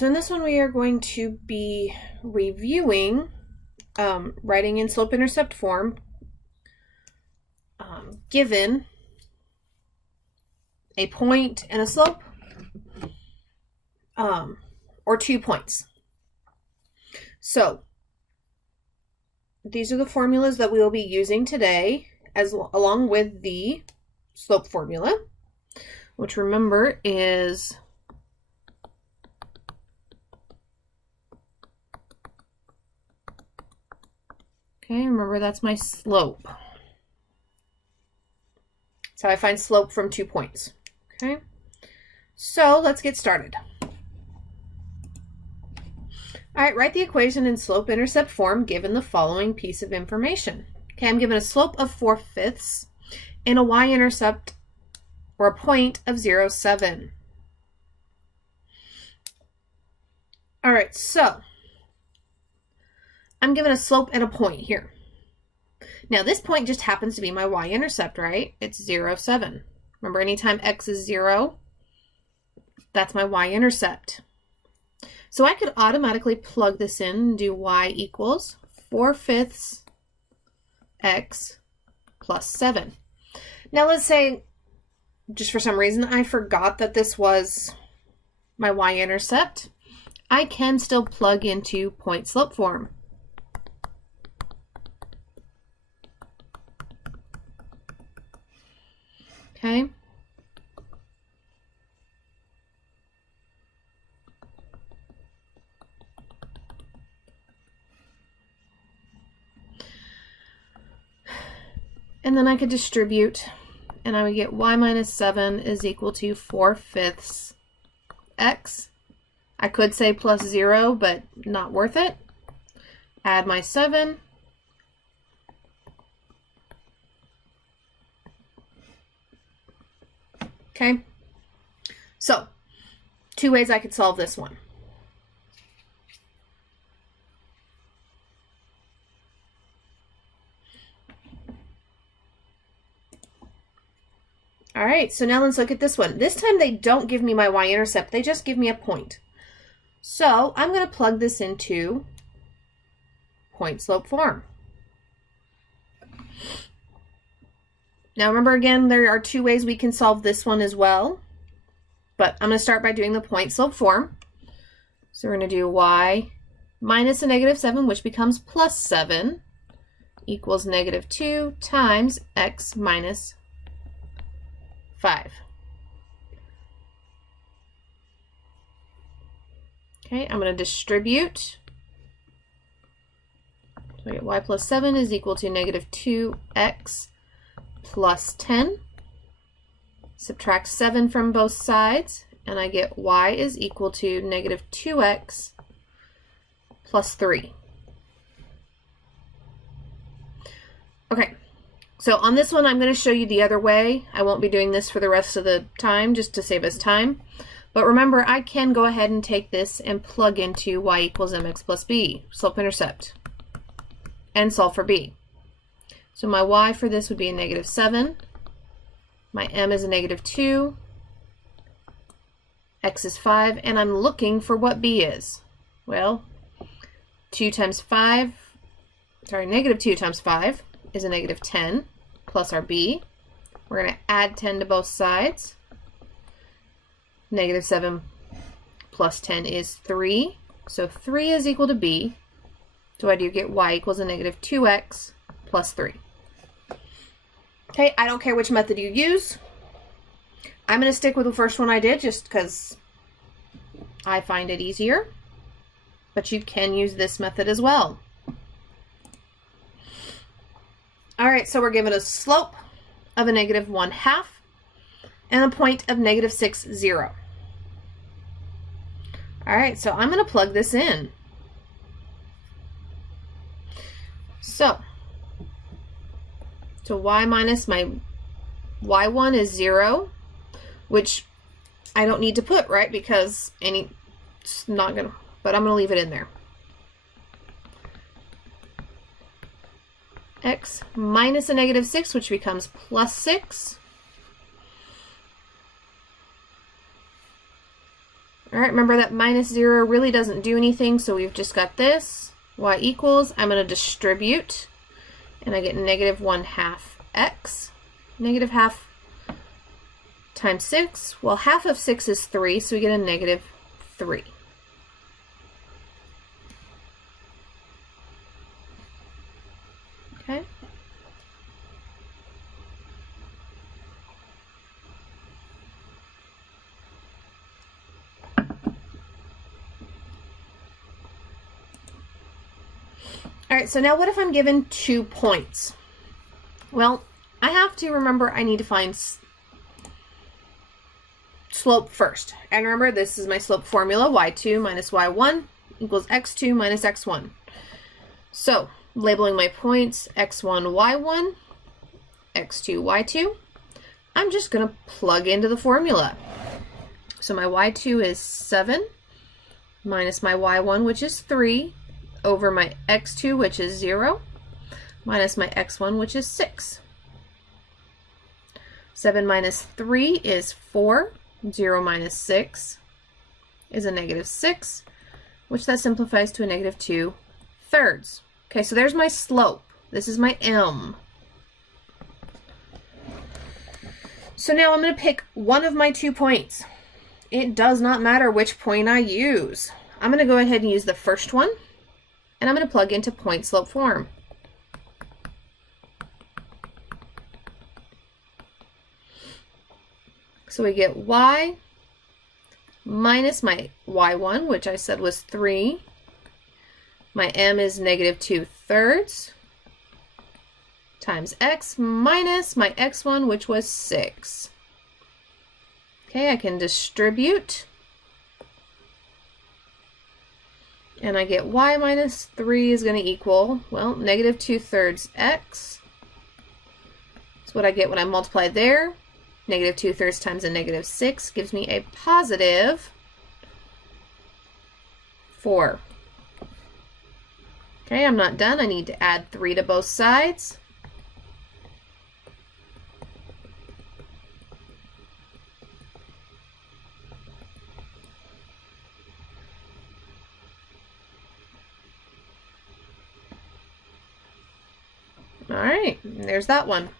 so in this one we are going to be reviewing writing in slope-intercept form given a point and a slope, or 2 points. So these are the formulas that we will be using today, along with the slope formula, which remember is remember that's my slope. That's how I find slope from 2 points. Okay, so let's get started. All right, write the equation in slope-intercept form given the following piece of information. Okay, I'm given a slope of 4/5 and a y-intercept, or a point, of 0, 7. All right, so I'm given a slope and a point here. Now this point just happens to be my y-intercept, right? It's 0, 7. Remember, anytime x is 0, that's my y-intercept. So I could automatically plug this in and do y equals 4/5 x plus 7. Now let's say, just for some reason, I forgot that this was my y-intercept. I can still plug into point slope form. Okay. And then I could distribute, and I would get y minus 7 is equal to 4/5 x. I could say plus 0, but not worth it. Add my 7. Okay, so 2 ways I could solve this one. All right, so now let's look at this one. This time they don't give me my y-intercept, they just give me a point. So I'm going to plug this into point slope form. Now remember, again, there are 2 ways we can solve this one as well, but I'm going to start by doing the point slope form. So we're going to do y minus a negative 7, which becomes plus 7, equals negative 2 times x minus 5. Okay, I'm going to distribute. So I get y plus 7 is equal to negative 2x plus 10. Subtract 7 from both sides, and I get y is equal to negative 2x plus 3. Okay, so on this one, I'm going to show you the other way. I won't be doing this for the rest of the time, just to save us time. But remember, I can go ahead and take this and plug into y equals mx plus b, slope-intercept, and solve for b. So my y for this would be a negative 7. My m is a negative 2. X is 5. And I'm looking for what b is. Well, 2 times 5, sorry, negative 2 times 5 is a negative 10 plus our b. We're going to add 10 to both sides. Negative 7 plus 10 is 3. So 3 is equal to b. So I do get y equals a negative 2x plus 3. Okay, I don't care which method you use. I'm going to stick with the first one I did just because I find it easier. But you can use this method as well. All right, so we're given a slope of a negative 1/2 and a point of negative 6, 0. All right, so I'm going to plug this in. So y minus my y1 is 0, which I don't need to put, right? Because it's not going to, but I'm going to leave it in there. X minus a negative 6, which becomes plus 6. All right, remember that minus 0 really doesn't do anything, so we've just got this. Y equals, I'm going to distribute, and I get negative 1/2 x. Negative half times 6. Well, half of 6 is 3, so we get a negative 3. Okay. All right, so now what if I'm given 2 points? Well, I have to remember I need to find slope first. And remember, this is my slope formula, y2 minus y1 equals x2 minus x1. So, labeling my points x1, y1, x2, y2, I'm just going to plug into the formula. So my y2 is 7 minus my y1, which is 3, over my x2, which is 0, minus my x1, which is 6. 7 minus 3 is 4. 0 minus 6 is a negative 6, which that simplifies to a negative 2/3. Okay, so there's my slope. This is my m. So now I'm going to pick one of my 2 points. It does not matter which point I use. I'm going to go ahead and use the first one, and I'm going to plug into point slope form. So we get y minus my y1, which I said was 3. My m is negative 2/3 times x minus my x1, which was 6. Okay, I can distribute. And I get y minus 3 is going to equal, well, negative 2/3 x. That's what I get when I multiply there. Negative 2/3 times a negative 6 gives me a positive 4. Okay, I'm not done. I need to add 3 to both sides. All right, there's that one.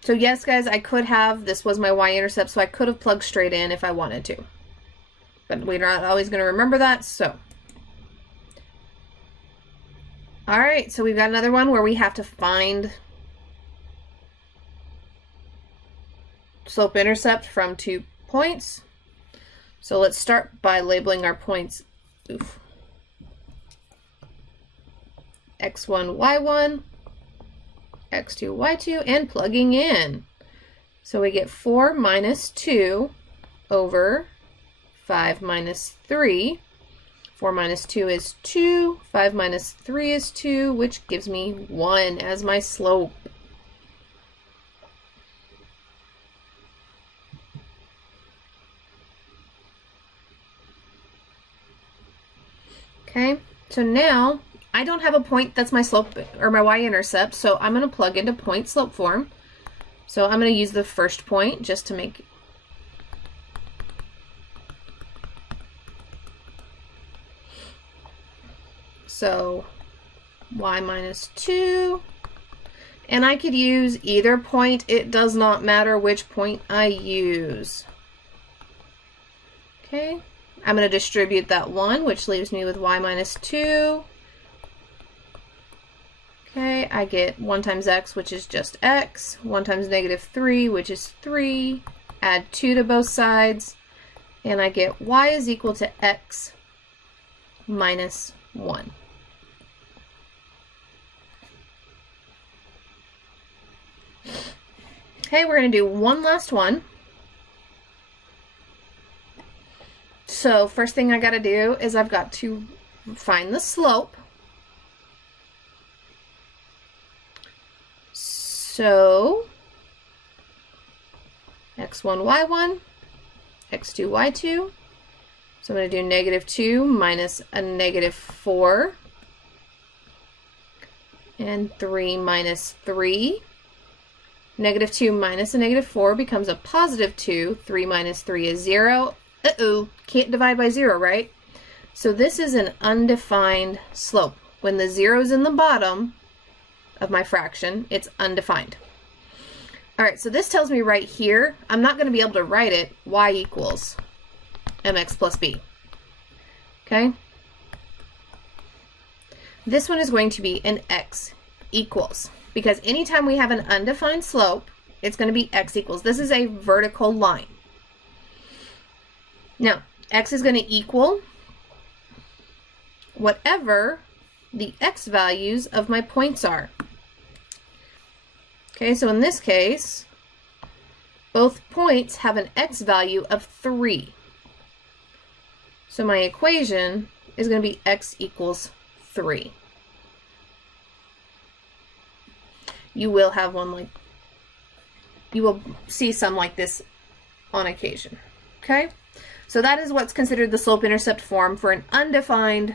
So yes, guys, I could have, this was my y-intercept, so I could have plugged straight in if I wanted to. But we're not always going to remember that, so. All right, so we've got another one where we have to find slope-intercept from 2 points. So let's start by labeling our points. X1, Y1. X2, Y2, and plugging in. So we get 4 minus 2 over 5 minus 3. 4 minus 2 is 2. 5 minus 3 is 2, which gives me 1 as my slope. Okay, so now I don't have a point that's my slope or my y-intercept, so I'm going to plug into point slope form. So I'm going to use the first point just to make so y minus 2, and I could use either point. It does not matter which point I use. Okay, I'm going to distribute that 1, which leaves me with y minus 2. Okay, I get 1 times x, which is just x, 1 times negative 3, which is 3, add 2 to both sides, and I get y is equal to x minus 1. Okay, we're going to do one last one. So first thing I got to do is I've got to find the slope. So x1, y1, x2, y2. So I'm going to do negative 2 minus a negative 4, and 3 minus 3. Negative 2 minus a negative 4 becomes a positive 2. 3 minus 3 is 0. Uh-oh, can't divide by 0, right? So this is an undefined slope. When the 0 is in the bottom of my fraction, it's undefined. All right, so this tells me right here, I'm not going to be able to write it, y equals mx plus b. Okay? This one is going to be an x equals, because anytime we have an undefined slope, it's going to be x equals. This is a vertical line. Now, x is going to equal whatever the x values of my points are. Okay, so in this case, both points have an x value of 3. So my equation is going to be x equals 3. You will have one like, you will see some like this on occasion. Okay, so that is what's considered the slope-intercept form for an undefined